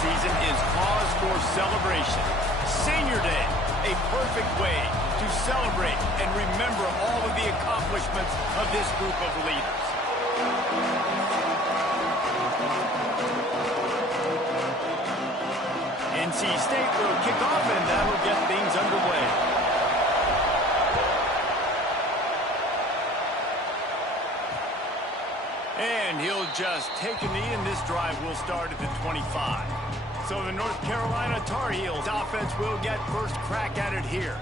season is cause for celebration. Senior Day, a perfect way to celebrate and remember all of the accomplishments of this group of leaders. NC State will kick off, and that'll get things underway. And he'll just take a knee, and this drive will start at the 25. So the North Carolina Tar Heels offense will get first crack at it here.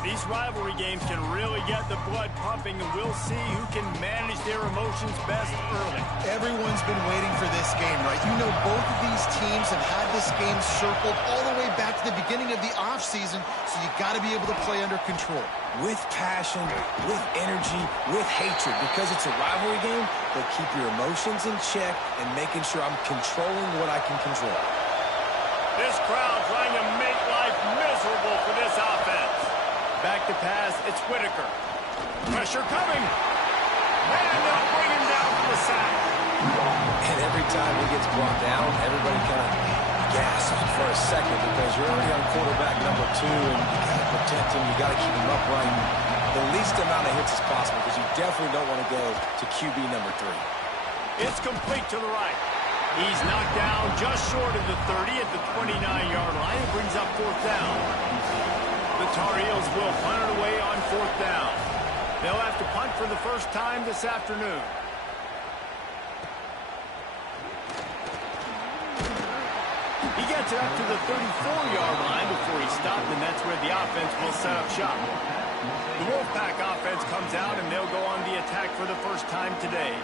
These rivalry games can really get the blood pumping, and we'll see who can manage their emotions best early. Everyone's been waiting for this game, right? You know, both of these teams have had this game circled all the way back to the beginning of the offseason, so you got to be able to play under control. With passion, with energy, with hatred, because it's a rivalry game, but keep your emotions in check and making sure I'm controlling what I can control. This crowd trying to make life miserable for this offense. Back to pass, it's Whitaker. Pressure coming. And they'll bring him down for the sack. And every time he gets brought down, everybody kind of gasps for a second because you're already on quarterback number 2 and you got to protect him. You got to keep him upright. The least amount of hits as possible because you definitely don't want to go to QB number 3. It's complete to the right. He's knocked down just short of the 30 at the 29-yard line. It brings up 4th down. The Tar Heels will punt it away on 4th down. They'll have to punt for the first time this afternoon. He gets it up to the 34-yard line before he stopped, and that's where the offense will set up shop. The Wolfpack offense comes out, and they'll go on the attack for the first time today.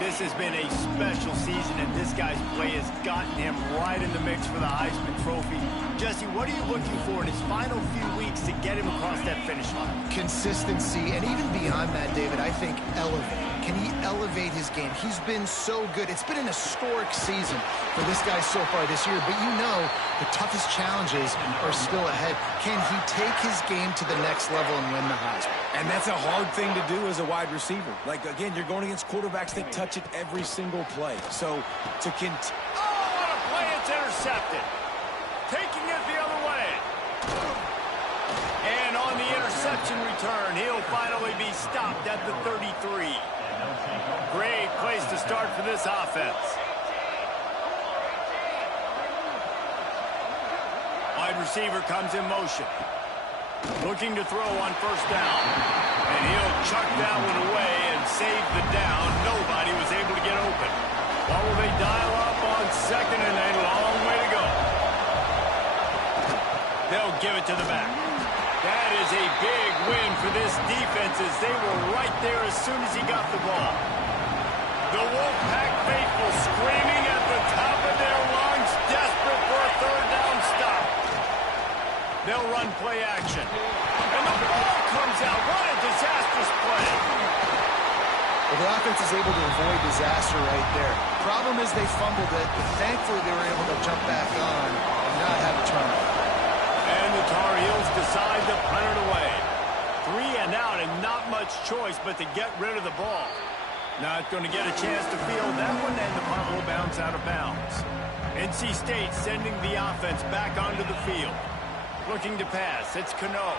This has been a special season, and this guy's play has gotten him right in the mix for the Heisman Trophy. Jesse, what are you looking for in his final few weeks to get him across that finish line? Consistency, and even beyond that, David, I think elevate. Can he elevate his game? He's been so good. It's been an historic season for this guy so far this year, but you know the toughest challenges are still ahead. Can he take his game to the next level and win the Heisman? And that's a hard thing to do as a wide receiver. Like, again, you're going against quarterbacks that touch it every single play. So, to continue... Oh, what a play! It's intercepted. Taking it the other way. And on the interception return, he'll finally be stopped at the 33. Great place to start for this offense. Wide receiver comes in motion. Looking to throw on 1st down. And he'll chuck that one away and save the down. Nobody was able to get open. What will they dial up on 2nd and a long way to go? They'll give it to the back. That is a big win for this defense as they were right there as soon as he got the ball. The Wolfpack faithful screaming at the top of their lungs, desperate for a 3rd down stop. They'll run play action. And the ball comes out. What a disastrous play. Well, the offense is able to avoid disaster right there. Problem is they fumbled it, but thankfully they were able to jump back on and not have a turnover. And the Tar Heels decide to punt it away. 3 and out and not much choice but to get rid of the ball. Not going to get a chance to field that one, and the punt will bounce out of bounds. NC State sending the offense back onto the field. Looking to pass, it's Cano.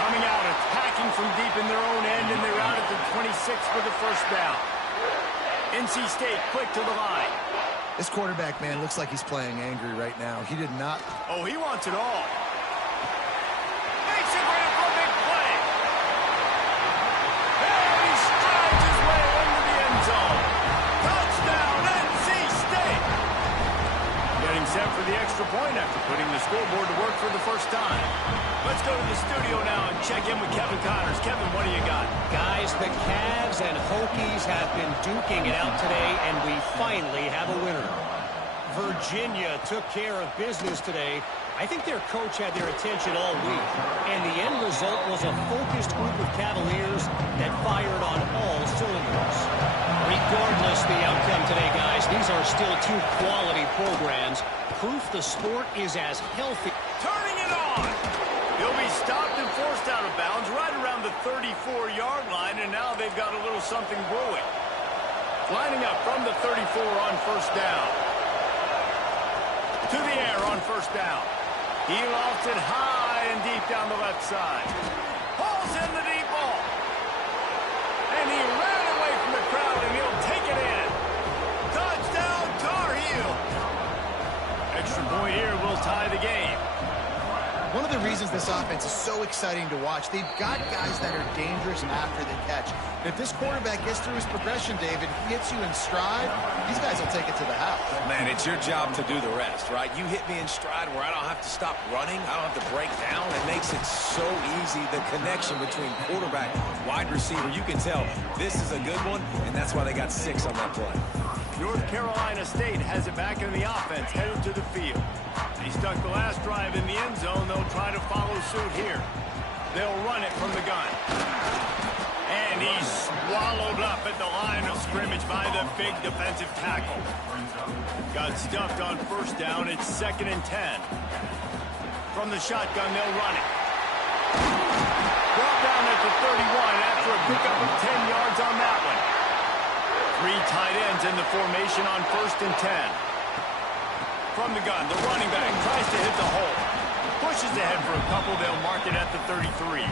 Coming out, attacking from deep in their own end, and they're out at the 26 for the 1st down. NC State quick to the line. This quarterback, man, looks like he's playing angry right now. He did not. Oh, he wants it all. Makes it right for a big play. And he strides his way into the end zone. Touchdown, NC State. Getting set for the extra point after putting the scoreboard to work for the first time. Let's go to the studio now and check in with Kevin Connors. Kevin, what do you got? Guys, the Cavs and Hokies have been duking it out today, and we finally have a winner. Virginia took care of business today. I think their coach had their attention all week, and the end result was a focused group of Cavaliers that fired on all cylinders. Regardless the outcome today, guys, these are still 2 quality programs. Proof the sport is as healthy. Turning it on. He'll be stopped and forced out of bounds right around the 34-yard line, and now they've got a little something brewing. Lining up from the 34 on first down. To the air on first down. He lofts it high and deep down the left side. Pulls in the deep ball. And he ran away from the crowd, and he'll take it in. Touchdown, Tar Heels. Extra point here will tie the game. One of the reasons this offense is so exciting to watch, they've got guys that are dangerous after the catch. If this quarterback gets through his progression, David, he hits you in stride, these guys will take it to the house. Man, it's your job to do the rest, right? You hit me in stride where I don't have to stop running. I don't have to break down. It makes it so easy, the connection between quarterback, wide receiver. You can tell this is a good one, and that's why they got 6 on that play. North Carolina State has it back in the offense, headed to the field. They stuck the last drive in the end zone. They'll try to follow suit here. They'll run it from the gun. And he's swallowed up at the line of scrimmage by the big defensive tackle. Got stuffed on first down. It's 2nd and 10. From the shotgun, they'll run it. Brought down at the 31 after a pickup of 10 yards on that one. 3 tight ends in the formation on 1st and 10. From the gun, the running back tries to hit the hole. Pushes ahead for a couple. They'll mark it at the 33.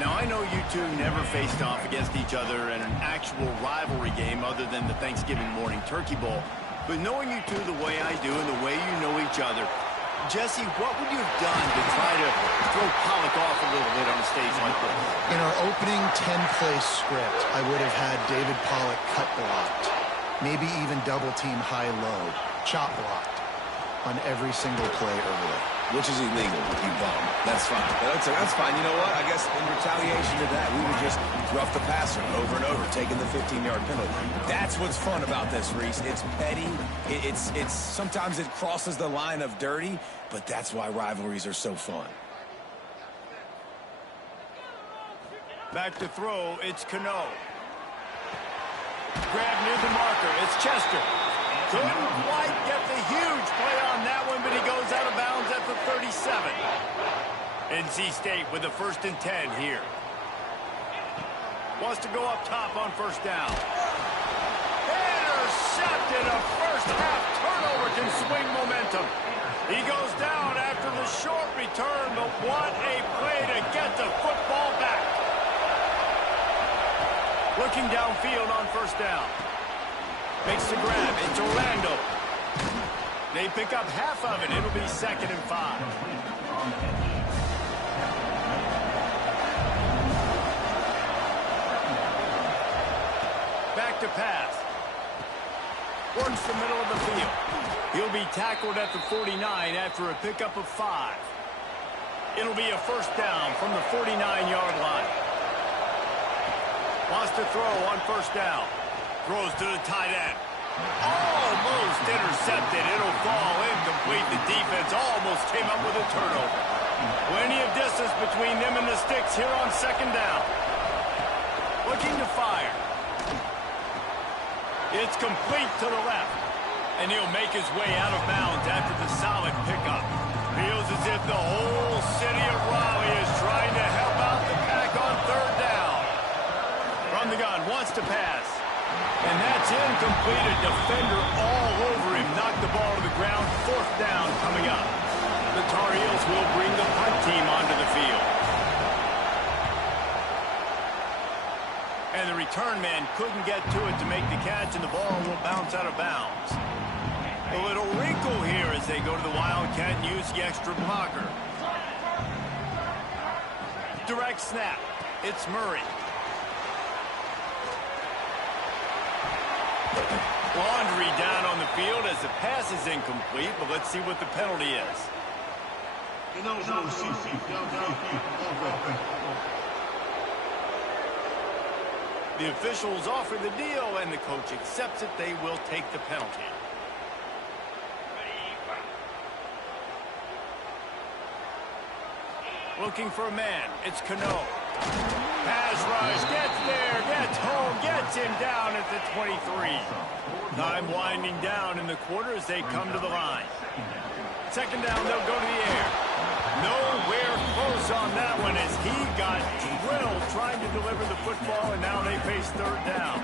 Now, I know you two never faced off against each other in an actual rivalry game other than the Thanksgiving morning turkey bowl. But knowing you two the way I do and the way you know each other, Jesse, what would you have done to try to throw Pollock off a little bit on a stage like this? In our opening 10-play script, I would have had David Pollock cut blocked, maybe even double-team high-low, chop blocked on every single play early. Which is illegal, you bum. That's fine. That's fine. You know what? I guess in retaliation to that, we would just rough the passer over and over, taking the 15-yard penalty. That's what's fun about this, Reese. It's petty. It's sometimes it crosses the line of dirty, but that's why rivalries are so fun. Back to throw, it's Cano. Grab near the marker, it's Chester. Couldn't quite get the huge play on that one, but he goes out of bounds at the 37. NC State with the 1st and 10 here. Wants to go up top on first down. Intercepted. A first-half turnover can swing momentum. He goes down after the short return, but what a play to get the football back. Looking downfield on first down. Makes the grab. It's Orlando. They pick up half of it. It'll be 2nd and 5. Back to pass. Works the middle of the field. He'll be tackled at the 49 after a pickup of 5. It'll be a first down from the 49-yard line. Wants to throw on first down. Throws to the tight end. Almost intercepted. It'll fall incomplete. The defense almost came up with a turnover. Plenty of distance between them and the sticks here on 2nd down. Looking to fire. It's complete to the left. And he'll make his way out of bounds after the solid pickup. Feels as if the whole city of Raleigh is trying to help out the pack on 3rd down. From the gun, wants to pass. And that's incomplete. A defender all over him. Knocked the ball to the ground. 4th down coming up. The Tar Heels will bring the punt team onto the field. And the return man couldn't get to it to make the catch, and the ball will bounce out of bounds. A little wrinkle here as they go to the Wildcat and use the extra blocker. Direct snap. It's Murray. Laundry down on the field as the pass is incomplete, but let's see what the penalty is. The officials offer the deal, and the coach accepts it. They will take the penalty. Looking for a man. It's Cano. Pass rush, gets there, gets home, gets him down at the 23. Time winding down in the quarter as they come to the line. 2nd down, they'll go to the air. Nowhere close close on that one as he got drilled trying to deliver the football, and now they face third down.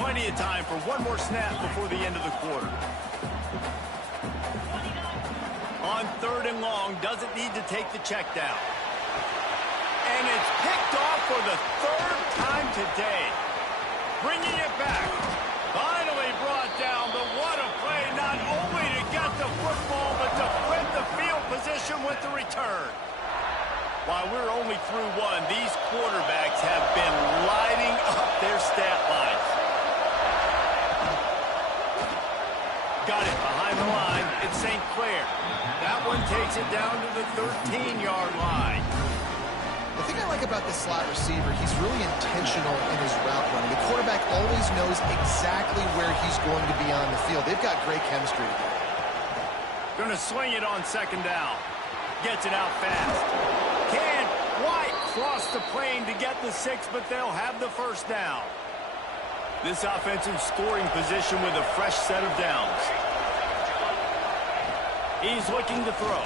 Plenty of time for one more snap before the end of the quarter. On third and long, doesn't need to take the check down. And it's picked off for the third time today. Bringing it back. Finally brought down, but what a play, not only to get the football, but to flip the field position with the return. While we're only through one, these quarterbacks have been lighting up their stat lines. Got it behind the line. It's St. Clair. That one takes it down to the 13-yard line. The thing I like about this slot receiver, he's really intentional in his route running. The quarterback always knows exactly where he's going to be on the field. They've got great chemistry together. Going to swing it on second down. Gets it out fast. Can't quite cross the plane to get the 6, but they'll have the first down. This offensive scoring position with a fresh set of downs. He's looking to throw.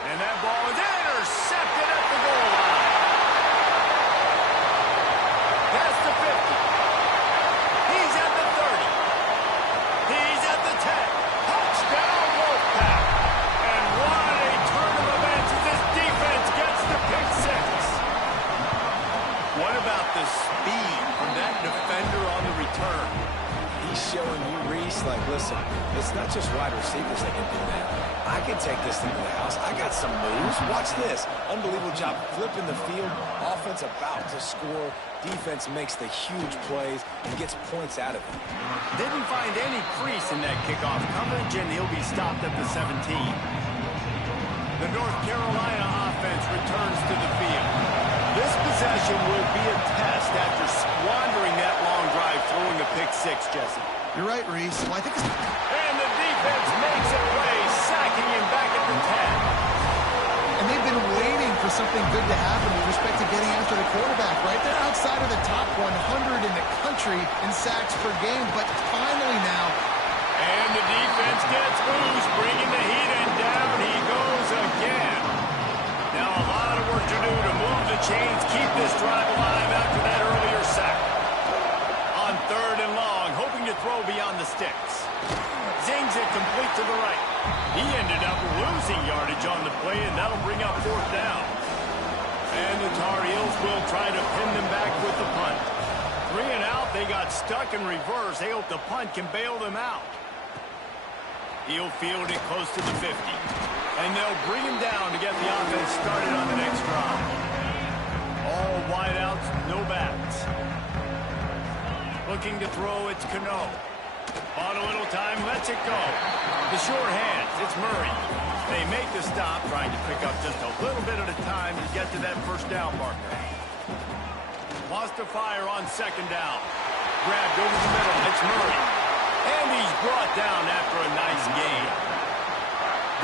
And that ball is intercepted at the goal line. Past the 50. He's at the 30. He's at the 10. Touchdown, Wolfpack. And what a turn of events as this defense gets the pick 6. What about the speed from that defender on the return? He's showing you, Reese, like, listen, it's not just wide receivers that can do that. I can take this thing to the house. I got some moves. Watch this. Unbelievable job flipping the field. Offense about to score. Defense makes the huge plays and gets points out of it. Didn't find any crease in that kickoff coverage, and he'll be stopped at the 17. The North Carolina offense returns to the field. This possession will be a test after squandering that long drive, throwing a pick 6, Jesse. You're right, Reese. Well, I think it's... And the defense makes a play, sacking him back at the 10. And they've been waiting for something good to happen with respect to getting after the quarterback, right? They're outside of the top 100 in the country in sacks per game, but finally now... And the defense gets loose, bringing the heat, and down he goes again. Now a lot of work to do to move the chains, keep this drive alive after that earlier sack. On third and long, hoping to throw beyond the sticks. Zings it complete to the right. He ended up losing yardage on the play, and that'll bring up fourth down. And the Tar Heels will try to pin them back with the punt. 3 and out, they got stuck in reverse. They hope the punt can bail them out. He'll field it close to the 50. And they'll bring him down to get the offense started on the next drive. All wideouts, no backs. Looking to throw, it's Cano. On a little time, lets it go. The short hands, it's Murray. They make the stop, trying to pick up just a little bit at a time to get to that first down marker. Lost a fire on second down. Grabbed over the middle, it's Murray. And he's brought down after a nice gain.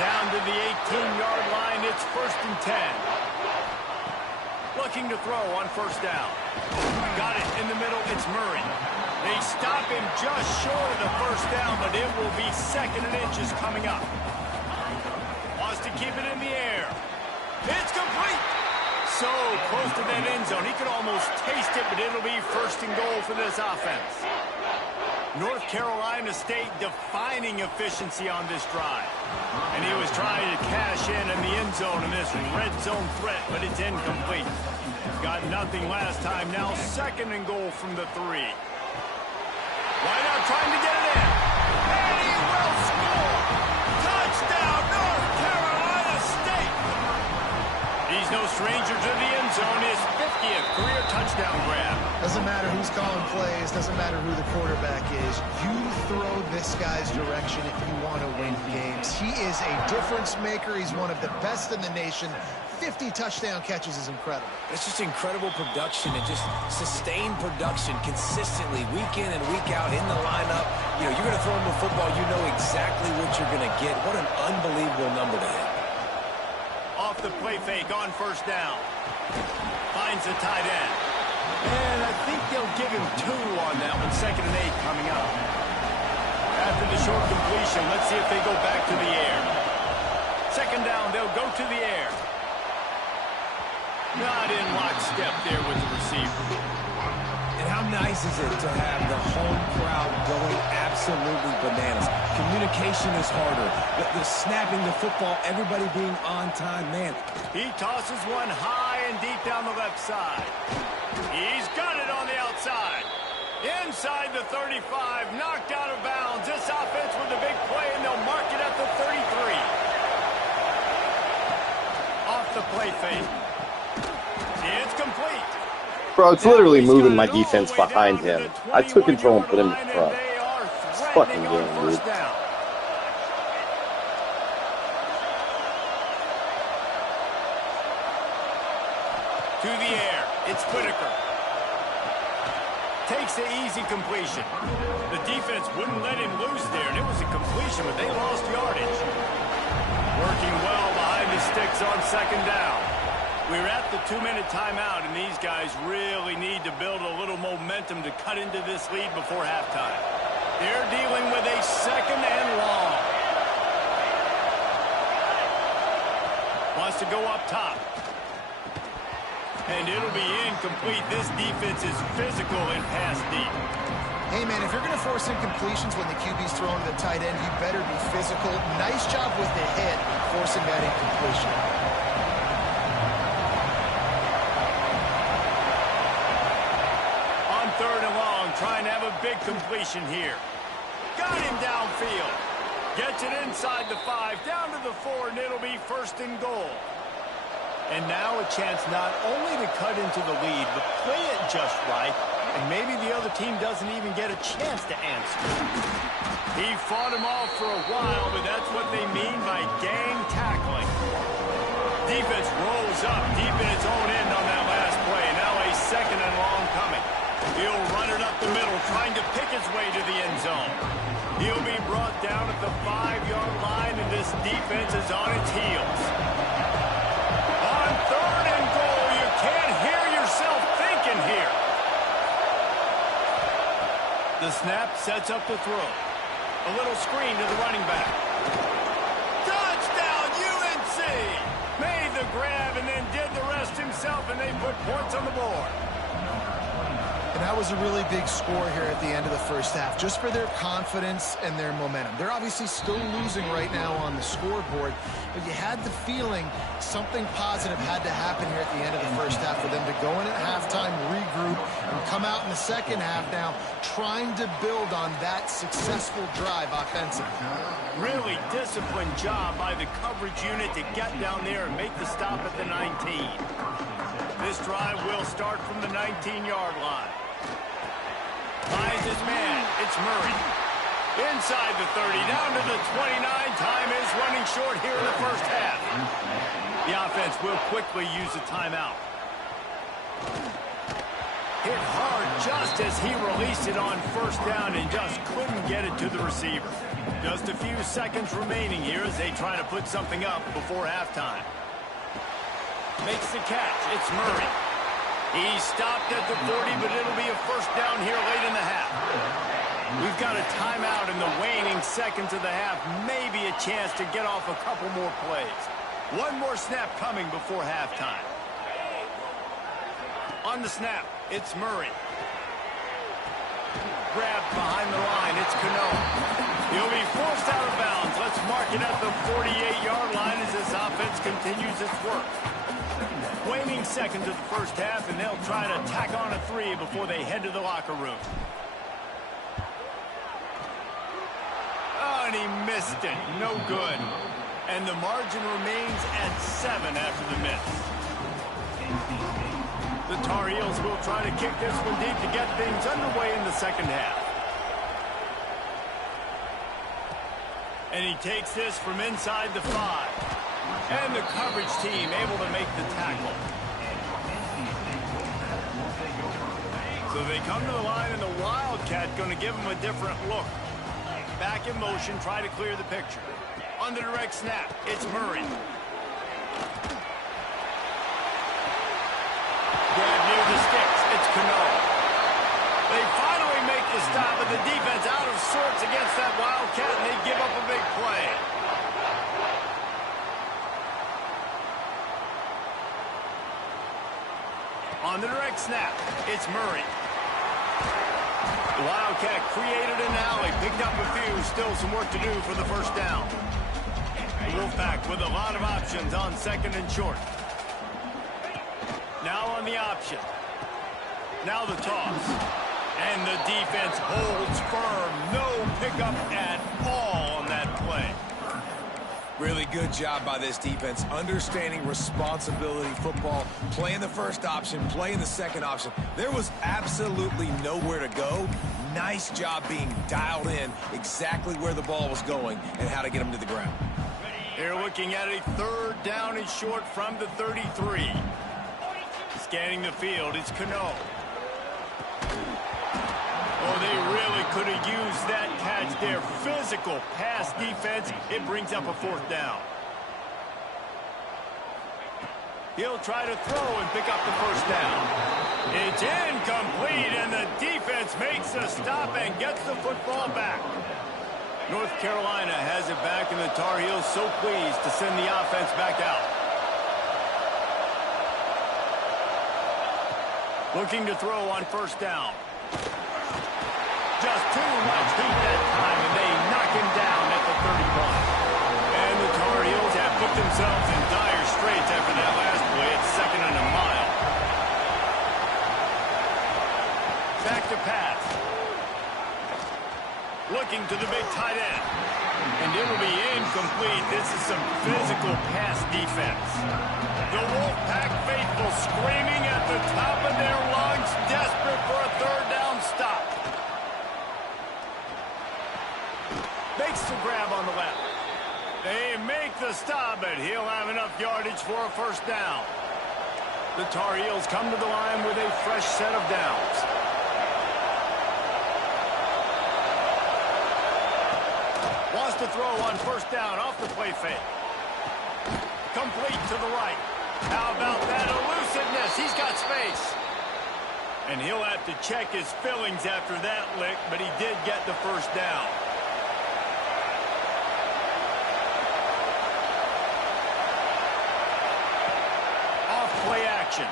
Down to the 18-yard line, it's 1st and 10. Looking to throw on first down. Got it in the middle, it's Murray. They stop him just short of the first down, but it will be 2nd and inches coming up. Wants to keep it in the air. It's complete. So close to that end zone. He could almost taste it, but it'll be 1st and goal for this offense. North Carolina State defining efficiency on this drive. And he was trying to cash in the end zone in this red zone threat, but it's incomplete. Got nothing last time. Now 2nd and goal from the 3. Why not trying to get it in? And he will score! Touchdown, North Carolina State! He's no stranger to the end zone. His 50th career touchdown grab. Doesn't matter who's calling plays, doesn't matter who the quarterback is. You throw this guy's direction if you want to win games. He is a difference maker. He's one of the best in the nation. 50 touchdown catches is incredible. It's just incredible production and just sustained production consistently week in and week out in the lineup. You know, you're going to throw him the football, you know exactly what you're going to get. What an unbelievable number to hit. Off the play fake on first down. Finds the tight end. And I think they'll give him 2 on that one. 2nd and 8 coming up. After the short completion, let's see if they go back to the air. 2nd down, they'll go to the air. Not in lockstep there with the receiver. And how nice is it to have the home crowd going absolutely bananas? Communication is harder. The snapping the football, everybody being on time, man. He tosses one high and deep down the left side. He's got it on the outside. Inside the 35, knocked out of bounds. This offense with a big play, and they'll mark it at the 33. Off the play fake. It's complete. Bro, it's literally moving my defense behind him. I took control and put him in front. It's fucking game, dude. To the air. It's Whitaker. Takes the easy completion. The defense wouldn't let him loose there, and it was a completion, but they lost yardage. Working well behind the sticks on second down. We're at the 2-minute timeout, and these guys really need to build a little momentum to cut into this lead before halftime. They're dealing with a second and long. Wants to go up top. And it'll be incomplete. This defense is physical and pass deep. Hey, man, if you're going to force incompletions when the QB's throwing to the tight end, you better be physical. Nice job with the hit, forcing that incompletion. On third and long, trying to have a big completion here. Got him downfield. Gets it inside the 5, down to the 4, and it'll be first and goal. And now a chance not only to cut into the lead, but play it just right, and maybe the other team doesn't even get a chance to answer. He fought him off for a while, but that's what they mean by gang tackling. Defense rolls up deep in its own end on that last play. Now a second and long coming. He'll run it up the middle, trying to pick his way to the end zone. He'll be brought down at the 5-yard line, and this defense is on its heels. On third and goal, you can't hear yourself thinking here. The snap sets up the throw. A little screen to the running back. Touchdown, UNC! Made the grab and then did the rest himself, and they put points on the board. And that was a really big score here at the end of the first half, just for their confidence and their momentum. They're obviously still losing right now on the scoreboard, but you had the feeling something positive had to happen here at the end of the first half for them to go in at halftime, regroup, and come out in the second half now trying to build on that successful drive offensively. Really disciplined job by the coverage unit to get down there and make the stop at the 19. This drive will start from the 19-yard line. Finds his man. It's Murray. Inside the 30, down to the 29. Time is running short here in the first half. The offense will quickly use a timeout. Hit hard just as he released it on first down and just couldn't get it to the receiver. Just a few seconds remaining here as they try to put something up before halftime. Makes the catch. It's Murray. He stopped at the 40, but it'll be a first down here late in the half. We've got a timeout in the waning seconds of the half. Maybe a chance to get off a couple more plays. One more snap coming before halftime. On the snap, it's Murray. Grabbed behind the line, it's Cano. He'll be forced out of bounds. Let's mark it at the 48-yard line as this offense continues its work. Waning seconds of the first half, and they'll try to tack on a 3 before they head to the locker room. Oh, and he missed it. No good. And the margin remains at 7 after the miss. The Tar Heels will try to kick this one deep to get things underway in the second half. And he takes this from inside the 5. And the coverage team able to make the tackle. So they come to the line, and the Wildcat going to give them a different look. Back in motion, try to clear the picture. On the direct snap, it's Murray. Grab near the sticks, it's Cano. They finally make the stop, but the defense out of sorts against that Wildcat, and they give up a big play. On the direct snap, it's Murray. The Wildcat created an alley, picked up a few, still some work to do for the first down. The Wolfpack with a lot of options on 2nd and short. Now on the option. Now the toss. And the defense holds firm. No pickup at all on that play. Really good job by this defense, understanding responsibility football, playing the first option, playing the second option. There was absolutely nowhere to go. Nice job being dialed in exactly where the ball was going and how to get him to the ground. They're looking at a 3rd down and short from the 33. Scanning the field, it's Cano. Oh, they really could have used that catch there. Physical pass defense. It brings up a 4th down. He'll try to throw and pick up the first down. It's incomplete, and the defense makes a stop and gets the football back. North Carolina has it back, and the Tar Heels so pleased to send the offense back out. Looking to throw on 1st down. Just too much heat that time, and they knock him down at the 31. And the Tar Heels have put themselves in dire straits after that last play. It's 2nd and a mile. Back to pass. Looking to the big tight end. And it will be incomplete. This is some physical pass defense. The Wolfpack faithful screaming at the top of their lungs, desperate for a 3rd down stop. Makes the grab on the left. They make the stop, but he'll have enough yardage for a 1st down. The Tar Heels come to the line with a fresh set of downs. Wants to throw on 1st down off the play fake. Complete to the right. How about that elusiveness? He's got space. And he'll have to check his fillings after that lick, but he did get the 1st down. Off play action.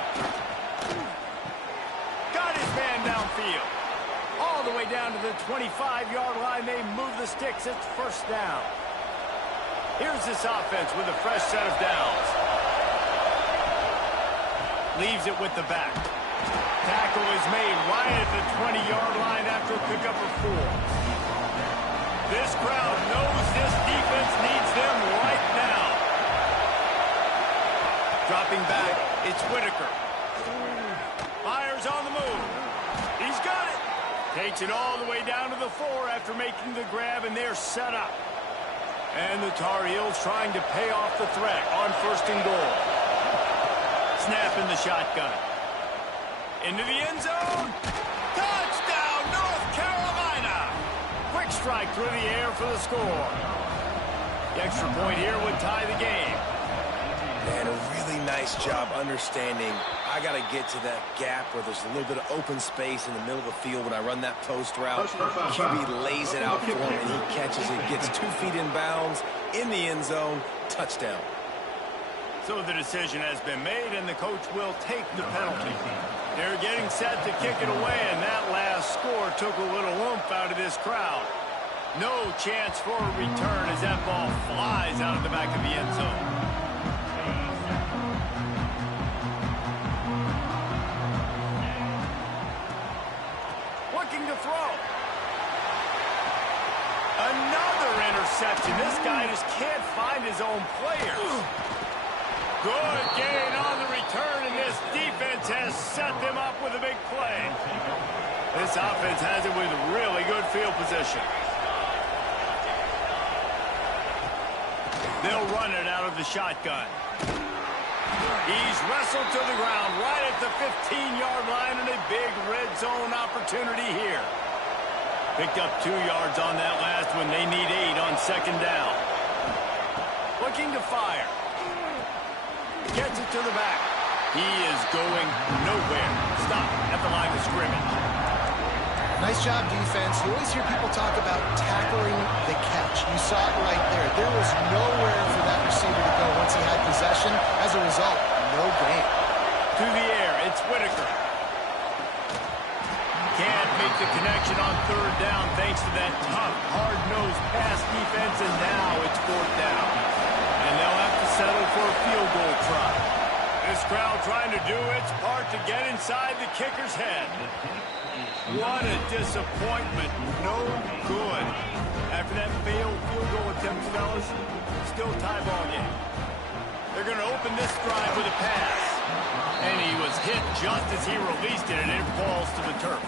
Got his man downfield. All the way down to the 25-yard line. They move the sticks. It's 1st down. Here's this offense with a fresh set of downs. Leaves it with the back. Tackle is made right at the 20-yard line after a pickup of 4. This crowd knows this defense needs them right now. Dropping back, it's Whitaker. Fires on the move. He's got it. Takes it all the way down to the 4 after making the grab, and they're set up. And the Tar Heels trying to pay off the threat on 1st and goal. Snap in the shotgun. Into the end zone. Touchdown, North Carolina. Quick strike through the air for the score. The extra point here would tie the game. And a really nice job understanding I got to get to that gap where there's a little bit of open space in the middle of the field when I run that post route. QB lays it out for him, and he catches it, gets 2 feet in bounds, in the end zone, touchdown. So the decision has been made, and the coach will take the penalty. They're getting set to kick it away, and that last score took a little oomph out of this crowd. No chance for a return as that ball flies out of the back of the end zone. Looking to throw. Another interception. This guy just can't find his own players. Good gain on the return, and this defense has set them up with a big play. This offense has it with really good field position. They'll run it out of the shotgun. He's wrestled to the ground right at the 15-yard line, and a big red zone opportunity here. Picked up 2 yards on that last one. They need 8 on 2nd down. Looking to fire. Gets it to the back. He is going nowhere. Stop at the line of scrimmage. Nice job, defense. You always hear people talk about tackling the catch. You saw it right there. There was nowhere for that receiver to go once he had possession. As a result, no gain. To the air, it's Whitaker. third down thanks to that tough, hard-nosed pass defense, and now it's fourth down. And they'll have to settle for a field goal try. This crowd trying to do its part to get inside the kicker's head. What a disappointment. No good. After that failed field goal attempt, fellas, still tie ball game. They're going to open this drive with a pass. And he was hit just as he released it, and it falls to the turf.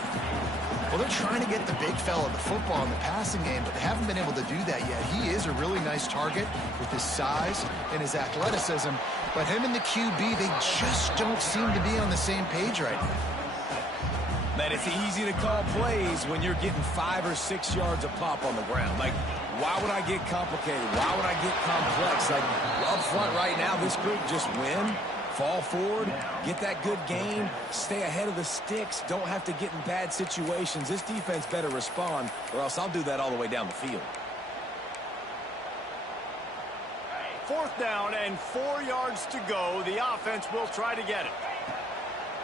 Well, they're trying to get the big fella the football in the passing game, but they haven't been able to do that yet. He is a really nice target with his size and his athleticism, but him and the QB, they just don't seem to be on the same page right now. Man, it's easy to call plays when you're getting 5 or 6 yards a pop on the ground. Like, why would I get complicated? Why would I get complex? Like, up front right now, this group just win, fall forward, get that good game, stay ahead of the sticks, don't have to get in bad situations. This defense better respond, or else I'll do that all the way down the field. Fourth down and 4 yards to go. The offense will try to get it.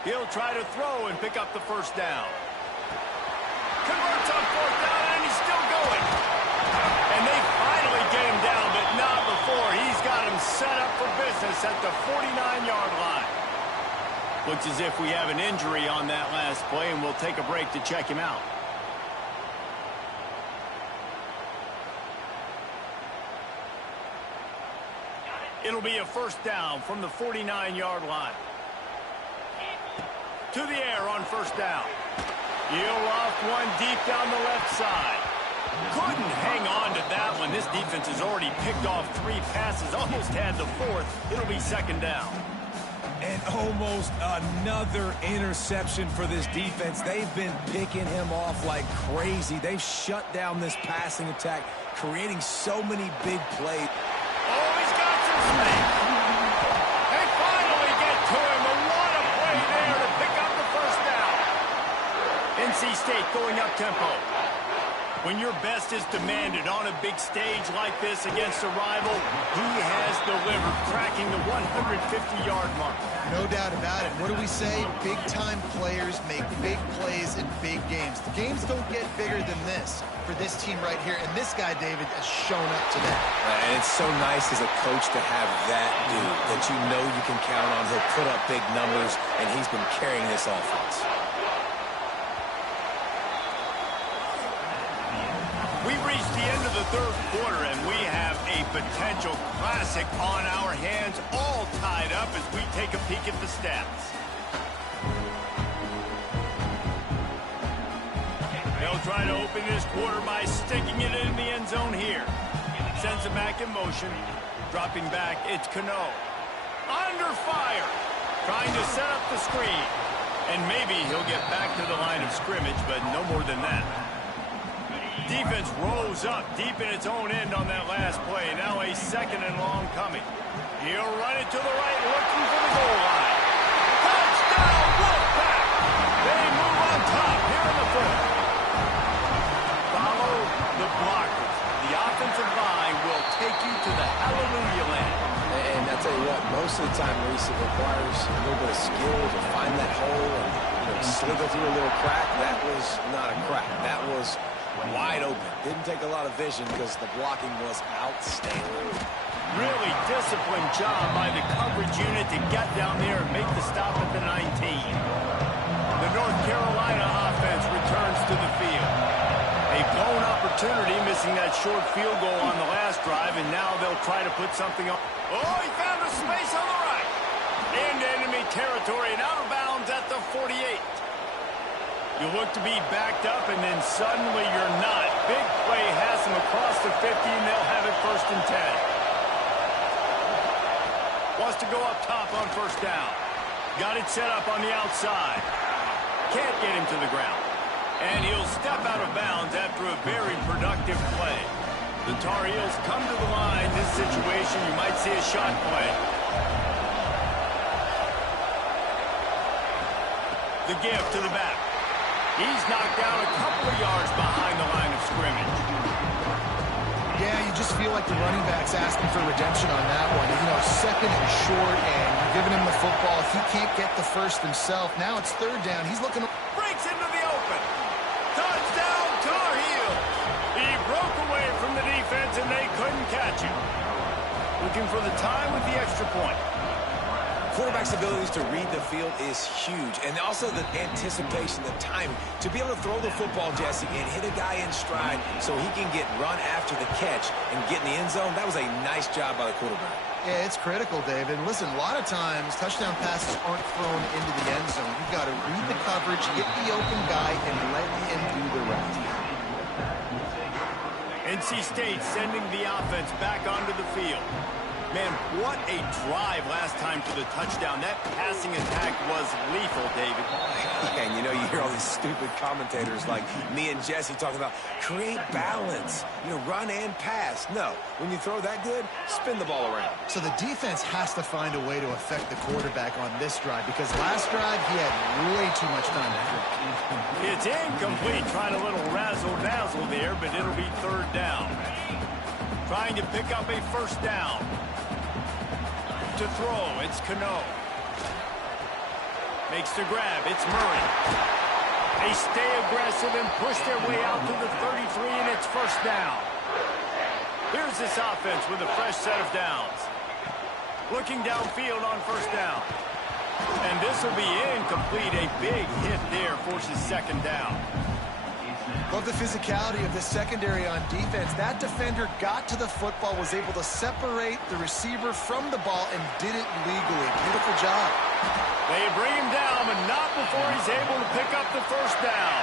He'll try to throw and pick up the first down. Converts on fourth down, and he's still going. And they finally get him down, but not before. He's got him set up for business at the 49-yard line. Looks as if we have an injury on that last play, and we'll take a break to check him out. It'll be a first down from the 49-yard line. To the air on first down. He'll loft one deep down the left side. Couldn't hang on to that one. This defense has already picked off 3 passes, almost had the 4th. It'll be second down. And almost another interception for this defense. They've been picking him off like crazy. They've shut down this passing attack, creating so many big plays. Oh, he's got some space. They finally get to him. And what a play there to pick up the first down. NC State going up tempo. When your best is demanded on a big stage like this against a rival, he has delivered, cracking the 150-yard mark. No doubt about it. What do we say? Big-time players make big plays in big games. The games don't get bigger than this for this team right here, and this guy, David, has shown up today. And it's so nice as a coach to have that dude that you know you can count on. He'll put up big numbers, and he's been carrying this offense. We've reached the end of the third quarter, and we have a potential classic on our hands, all tied up as we take a peek at the stats. They'll try to open this quarter by sticking it in the end zone here. Sends it back in motion. Dropping back, it's Cano. Under fire. Trying to set up the screen. And maybe he'll get back to the line of scrimmage, but no more than that. Defense rose up deep in its own end on that last play. Now a second and long coming. He'll run it to the right, looking for the goal line. Touchdown, Wolfpack! They move on top here in the fourth. Follow the blockers. The offensive line will take you to the hallelujah land. And I tell you what, most of the time, Reese, it requires a little bit of skill to find that hole and slither through a little crack. That was not a crack. That was wide open. Didn't take a lot of vision because the blocking was outstanding. Really disciplined job by the coverage unit to get down there and make the stop at the 19. The North Carolina offense returns to the field. A blown opportunity, missing that short field goal on the last drive, and now they'll try to put something on. Oh, he found a space on the right. Into enemy territory and out of bounds at the 48. You look to be backed up, and then suddenly you're not. Big play has them across the 50, and they'll have it 1st and 10. Wants to go up top on first down. Got it set up on the outside. Can't get him to the ground. And he'll step out of bounds after a very productive play. The Tar Heels come to the line. This situation, you might see a shot play. The give to the back. He's knocked down a couple of yards behind the line of scrimmage. Yeah, you just feel like the running back's asking for redemption on that one. You know, second and short, and you're giving him the football. He can't get the first himself. Now it's third down. He's looking. Breaks into the open. Touchdown, looking for the time with the extra point. Quarterback's abilities to read the field is huge, and also the anticipation, the timing. To be able to throw the football, Jesse, and hit a guy in stride so he can get run after the catch and get in the end zone, that was a nice job by the quarterback. Yeah, it's critical, David. Listen, a lot of times touchdown passes aren't thrown into the end zone. You've got to read the coverage, get the open guy, and let him do the rest. NC State sending the offense back onto the field. Man, what a drive last time to the touchdown. That passing attack was lethal, David. And you know, you hear all these stupid commentators like me and Jesse talking about create balance, you know, run and pass. No, when you throw that good, spin the ball around. So the defense has to find a way to affect the quarterback on this drive because last drive he had way too much time to throw. It's incomplete, trying a little razzle-dazzle there, but it'll be third down. Trying to pick up a first down. To throw, it's Cano. Makes the grab, it's Murray. They stay aggressive and push their way out to the 33, and it's first down. Here's this offense with a fresh set of downs. Looking downfield on first down. And this will be incomplete. A big hit there forces second down. Love the physicality of the secondary on defense. That defender got to the football, was able to separate the receiver from the ball, and did it legally. Beautiful job. They bring him down, but not before he's able to pick up the first down.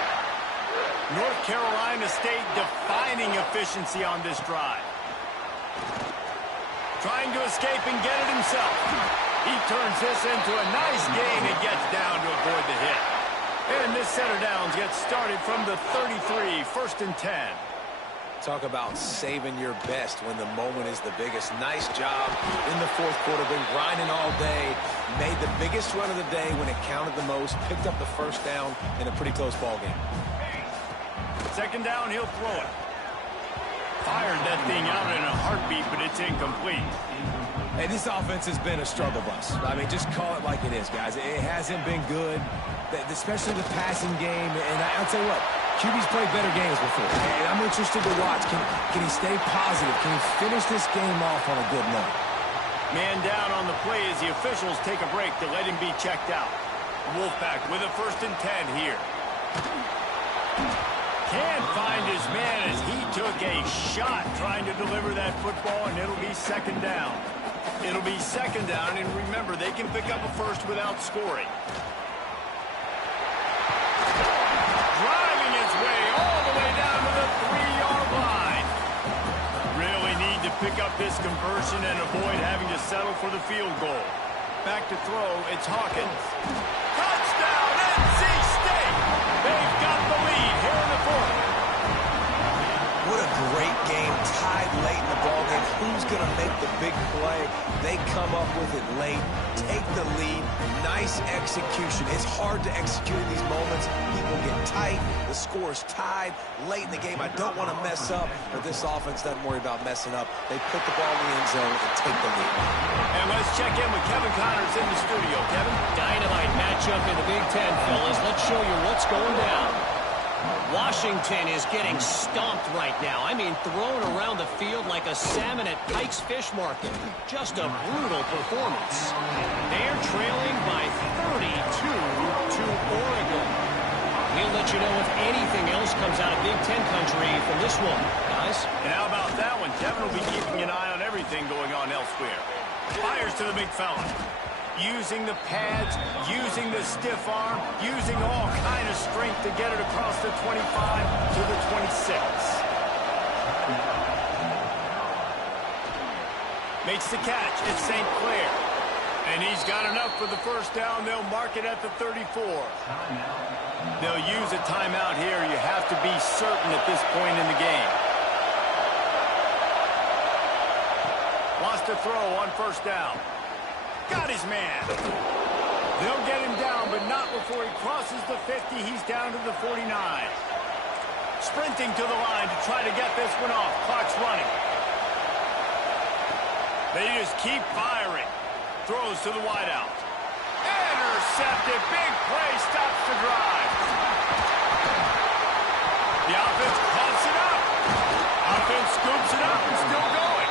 North Carolina State defining efficiency on this drive. Trying to escape and get it himself. He turns this into a nice gain and gets down to avoid the hit. And this set of downs gets started from the 33, first and 10. Talk about saving your best when the moment is the biggest. Nice job in the fourth quarter. Been grinding all day. Made the biggest run of the day when it counted the most. Picked up the first down in a pretty close ball game. Second down, he'll throw it. Fired that thing out in a heartbeat, but it's incomplete. Hey, this offense has been a struggle bus. I mean, just call it like it is, guys. It hasn't been good, especially the passing game. And I'll tell you what, QB's played better games before. And I'm interested to watch. Can he stay positive? Can he finish this game off on a good note? Man down on the play as the officials take a break to let him be checked out. Wolfpack with a first and 10 here. Can't find his man as he took a shot trying to deliver that football, and it'll be second down. It'll be second down, and remember, they can pick up a first without scoring. Driving his way all the way down to the 3-yard line. Really need to pick up this conversion and avoid having to settle for the field goal. Back to throw, it's Hawkins. Touchdown, NC State! They've got the lead here in the fourth. What a great game, tied late in the ballgame. Who's going to make the big play? They come up with it late, take the lead. Nice execution. It's hard to execute in these moments. People get tight. The score's tied late in the game. I don't want to mess up, but this offense doesn't worry about messing up. They put the ball in the end zone and take the lead. And let's check in with Kevin Connors in the studio. Kevin? Dynamite matchup in the Big Ten, fellas. Let's show you what's going down. Washington is getting stomped right now. I mean, thrown around the field like a salmon at Pike's Fish Market. Just a brutal performance. They're trailing by 32 to Oregon. We'll let you know if anything else comes out of Big Ten country from this one, guys. And how about that one? Kevin will be keeping an eye on everything going on elsewhere. Fires to the big fella. Using the pads, using the stiff arm, using all kind of strength to get it across the 25 to the 26. Makes the catch. It's St. Clair. And he's got enough for the first down. They'll mark it at the 34. They'll use a timeout here. You have to be certain at this point in the game. Wants to throw on first down. Got his man. They'll get him down, but not before he crosses the 50. He's down to the 49. Sprinting to the line to try to get this one off. Clock's running. They just keep firing. Throws to the wideout. Intercepted. Big play. Stops the drive. The offense coughs it up. Offense scoops it up and still going.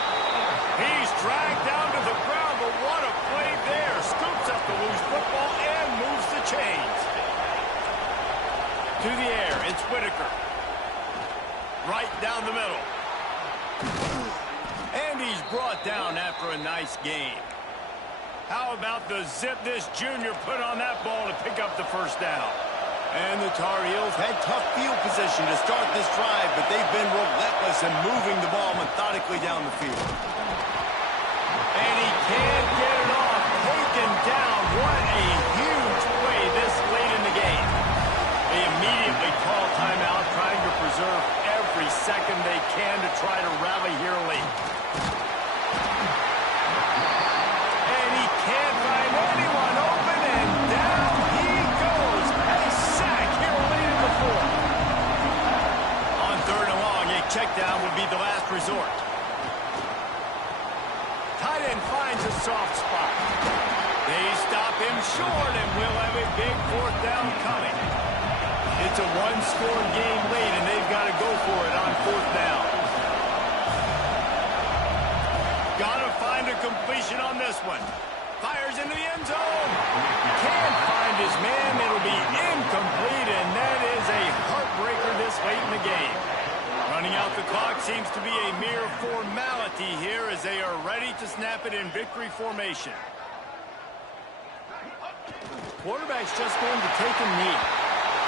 He's dragged down to the ground, but what a play there. Scoops up the loose football and moves the chains. To the air, it's Whitaker. Right down the middle. And he's brought down after a nice game. How about the zip this junior put on that ball to pick up the first down? And the Tar Heels had tough field position to start this drive, but they've been relentless in moving the ball methodically down the field. And he can't get it off. Taken down. What a huge play this late in the game. They immediately call timeout, trying to preserve every second they can to try to rally here late. And he can't find anyone open, and down he goes. A sack here late in the fourth. On third and long, a check down would be the last resort. Tight end finds a soft spot. They stop him short, and we'll have a big fourth down coming. It's a one-score game late, and they've got to go for it on fourth down. Got to find a completion on this one. Fires into the end zone. Can't find his man. It'll be incomplete, and that is a heartbreaker this late in the game. Running out the clock seems to be a mere formality here as they are ready to snap it in victory formation. Quarterback's just going to take a knee.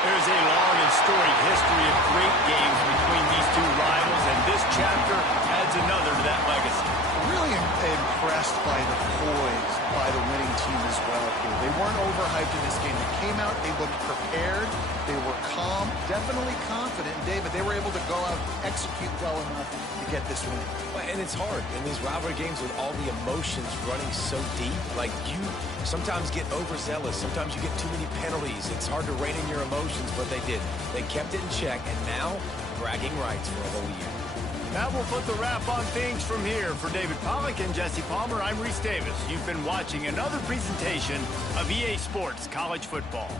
There's a long and storied history of great games between these two rivals, and this chapter adds another to that legacy. Really impressed by the poise by the winning team as well here. They weren't overhyped in this game. They came out, they looked prepared, they were calm, definitely confident. And David, they were able to go out and execute well enough to get this win. And it's hard in these rivalry games with all the emotions running so deep. Like, you sometimes get overzealous. Sometimes you get too many penalties. It's hard to rein in your emotions, but they did. They kept it in check, and now bragging rights for a whole year. That will put the wrap on things from here. For David Pollack and Jesse Palmer, I'm Reese Davis. You've been watching another presentation of EA Sports College Football.